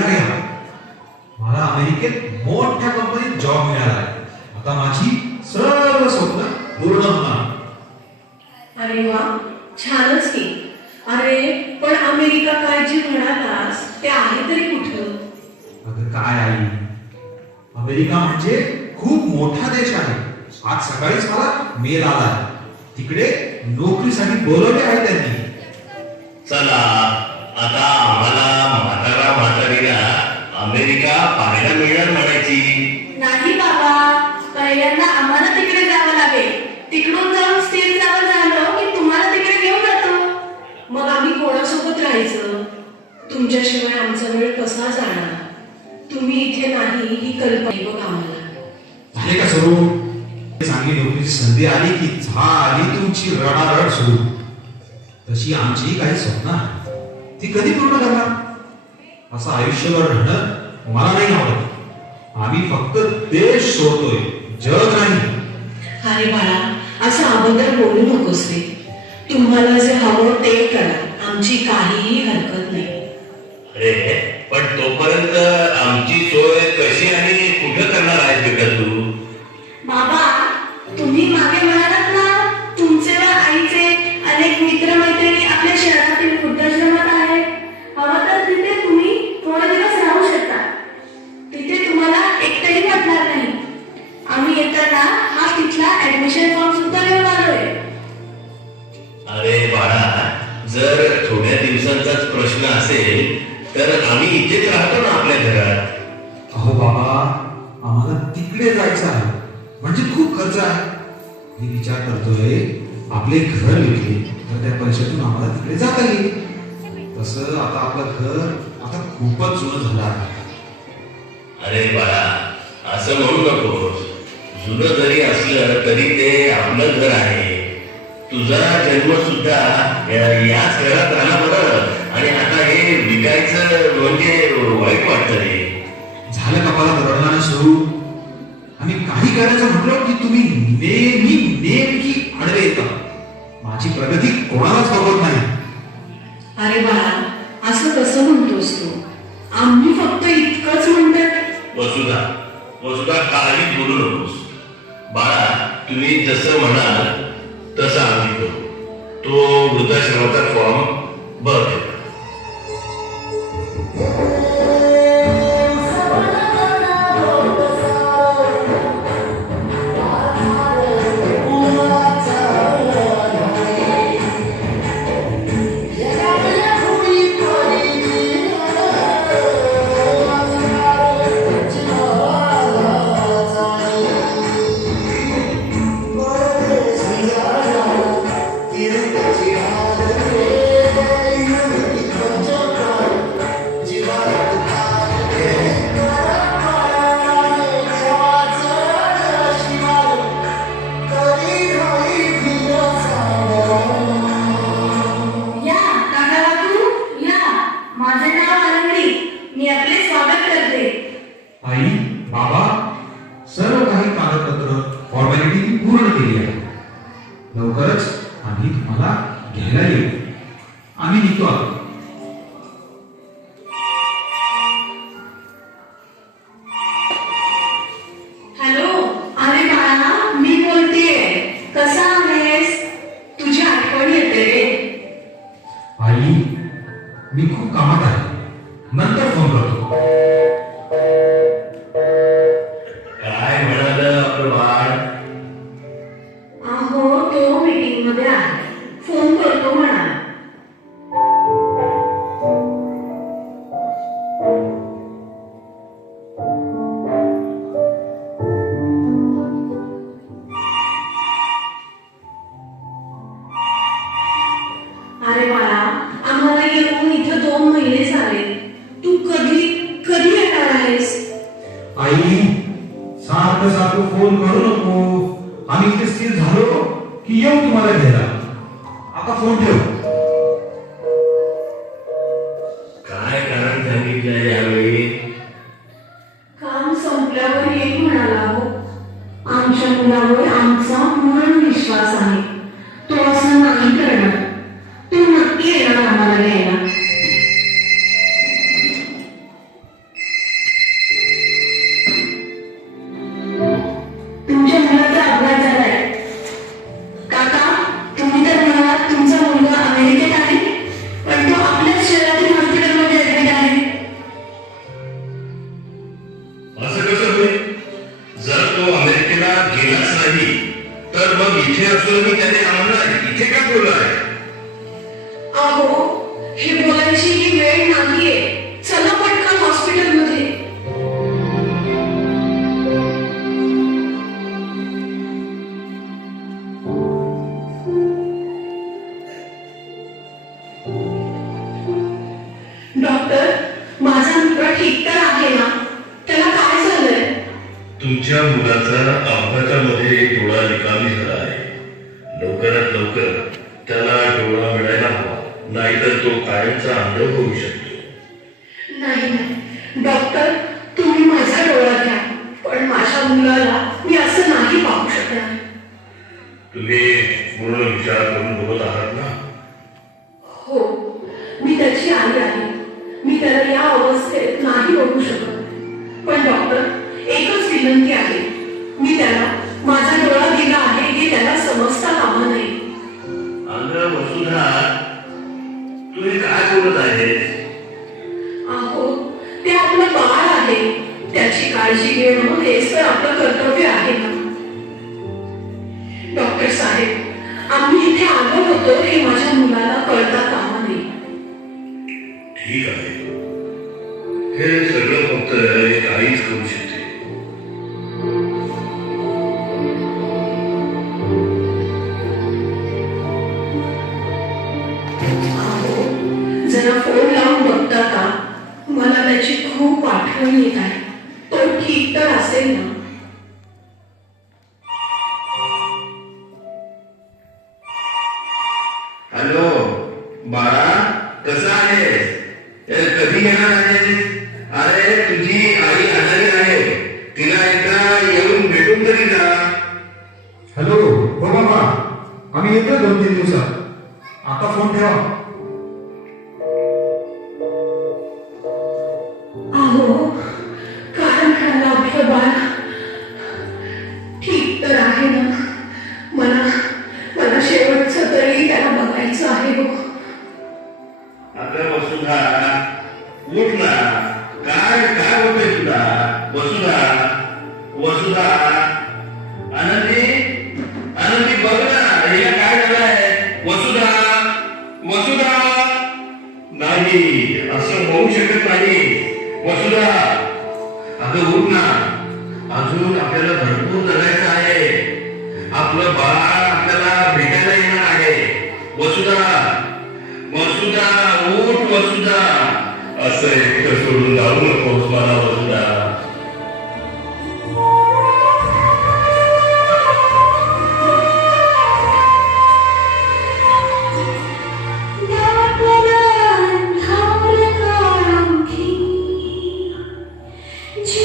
तयार आहे. मला अमेरिकेत मोठ्या कंपनीत जॉब मिळाला. आता माझी सर्व स्वप्न पूर्ण होणार. अरे वा, छानच की. अरे पण अमेरिका काय जी म्हणालास ते आहे तरी कुठं? अगं काय आई, अमेरिका म्हणजे खूप मोठा देश आहे. आज सकाळीच मला मेल आला. तिकडे नोकरीसाठी बोलवले आहे त्यांनी. चला आता आम्हाला म्हातारा म्हातारीला अमेरिका पाहायला मिळणार म्हणायची. नाही बाबा, पहिल्यांदा आम्हाला तिकडे जावं लागेल. तिकडून जाऊन स्थिर जावं झालं की तुम्हाला तिकडे घेऊन जातो. मग आम्ही कोणासोबत राहायचं? तुमच्याशिवाय आमचा वेळ कसा जाणार? तुम्ही इथे नाही ही कल्पना बघ आम्हाला. झाले का सुरू? चांगली नोकरीची संधी आली की झाली तुमची रडारड सुरू. तशी आमची काही स्वप्न आहेत, ती कधी पूर्ण करणार? असं आयुष्यभर राहणं मला नाही आवडत. आम्ही फक्त देश सोडतोय, जग नाही. अरे बाळा, असं अगोदर बोलू नकोस रे. तुम्हाला जे हवं ते करा, आमची काहीही हरकत नाही. अरे पण तोपर्यंत आमची सोय कशी आणि कुठं करणार आहेस बेटा तू? बाबा, तुम्ही मागे म्हणालात ना, तुमचे व आईचे अनेक मित्रमैत्रिणी आपल्या शहरातील वृद्धाश्रमात आहेत. हवं तर तिथे तुम्ही थोडे दिवस राहू शकता. तिथे तुम्हाला एकटंही वाटणार नाही. आम्ही येताना हा तिथला ऍडमिशन फॉर्म सुद्धा घेऊन आलोय. अरे बाळा, जर थोड्या दिवसांचाच प्रश्न असेल तर आम्ही इथेच राहतो ना आपल्या घरात. अहो बाबा, आम्हाला तिकडे जायचं आहे, म्हणजे खूप खर्च आहे. मी विचार करतोय आपले घर विकले तर त्या पैशातून आम्हाला तिकडे जाता येईल. तसं आता आपलं घर आता खूपच जुनं झालं आहे. अरे बाळा, असं म्हणू नकोस. जुनं जरी असलं तरी ते आपलं घर आहे. तुझा जन्म सुद्धा याच घरात झाला बरं, आणि आता हे विकायचं म्हणजे वाईट वाटतं रे. झालं कपाला दरडणानं सुरू. आम्ही काही करायचं म्हटलं की तुम्ही नेमकी आडवे येता. माझी प्रगती कोणालाच बघत नाही. अरे बाळा, असं कसं म्हणतोस तू? आम्ही फक्त इतकंच म्हणतात. वसुधा काही बोलू नकोस. बाळा, तुम्ही जसं म्हणाल तसं आम्ही करू. तो वृद्धाश्रमाचा फॉर्म बघ. आई, बाबा, सर्व काही कागदपत्र फॉर्मॅलिटी पूर्ण केली आहे. लवकरच आम्ही तुम्हाला घ्यायला येऊ. आम्ही निघतो आहोत. हॅलो, अरे बाळा, मी बोलतेय. कसा आहेस? तुझी आठवण येते रे. आई, मी खूप कामात आहे, नंतर फोन करतो. काय म्हणाल आपलं बाळ? अहो, तो मीटिंग मध्ये आहे, फोन करतो म्हणा. अरे बाळा, आम्हाला येऊन इथं 2 महिने झाले. तू कधी कधी येणार आहेस? आई, सारखं फोन करू नको. आम्ही इथे स्थिर झालो की येऊ तुम्हाला घ्यायला. आता फोन ठेव. काय कारण सांगितलं यावेळी? काम संपल्यावर एक म्हणाला हो. आमच्या मुलावर आमचा पूर्ण विश्वास आहे. तो असं नाही करणार. तू नक्की येणार आम्हाला घ्यायला. असं कसं होईल? जर तो अमेरिकेला गेलाच नाही तर मग इथे असूनही त्याने आम्हाला इथे का बोललाय? अहो, हे बोलायची ही वेळ नाहीये. चला पटकन हॉस्पिटलमध्ये. डॉक्टर, माझा मित्र ठीक तर आहे ना? त्याला काय झालंय? तुमच्या मुलाचा अपघातामध्ये एक डोळा निकामी झाला आहे. लवकरात लवकर त्याला डोळा मिळायला हवा, नाहीतर तो कायमचा अंध होऊ शकतो. नाही नाही डॉक्टर, तुम्ही माझा डोळा घ्या, पण माझ्या मुलाला मी असं नाही पाहू शकणार. तुम्ही पूर्ण विचार करून बघत आहात ना? हो, मी त्याची आई आहे. मी त्याला या अवस्थेत नाही बघू शकत. पण डॉक्टर, एकच विनंती आहे. मी त्याला माझा डोळा दिला आहे हे त्याला समजता कामा नये. अगं वसुधा, तू हे काय बोलत आहेस? अहो, ते आपलं बाळ आहे. त्याची काळजी घेणं हेच तर आपलं कर्तव्य आहे ना. डॉक्टर साहेब, आम्ही इथे आलो होतो हे माझ्या मुलाला कळता कामा नये. ठीक आहे, हे सगळं फक्त एक आईच करू शकते. अहो, जरा फोन लावून बघता का? मला त्याची खूप आठवण येत आहे. तो ठीक तर असेल ना? हॅलो बाळा, कसा आहेस? कधी येणार आहेस? अरे तुझी आई आजारी आहे, तिला एकदा येऊन भेटून तरी जा. हॅलो, हो बाबा, आम्ही येतो 2-3 दिवसात. आता फोन ठेवा. अहो, काय म्हणाला आपलं बाळ? ठीक तर आहे ना? मला शेवटचं तरी त्याला बघायचं आहे हो. अगं वसुधा, उठ ना. काय काय होतंय तुला? वसुधा, वसुधा, आनंदी, आनंदी बघ ना, हिला काय झालंय? वसुधा, वसुधा. नाही, असं होऊ शकत नाही. वसुधा, अगं उठ ना. अजून आपल्याला भरपूर जगायचं आहे. आपलं बाळ आपल्याला भेटायला येणार आहे. वसुधा, वसुधा, उठ वसुधा. असं एकटं सोडून जाऊ नकोस मला वसुधा. जी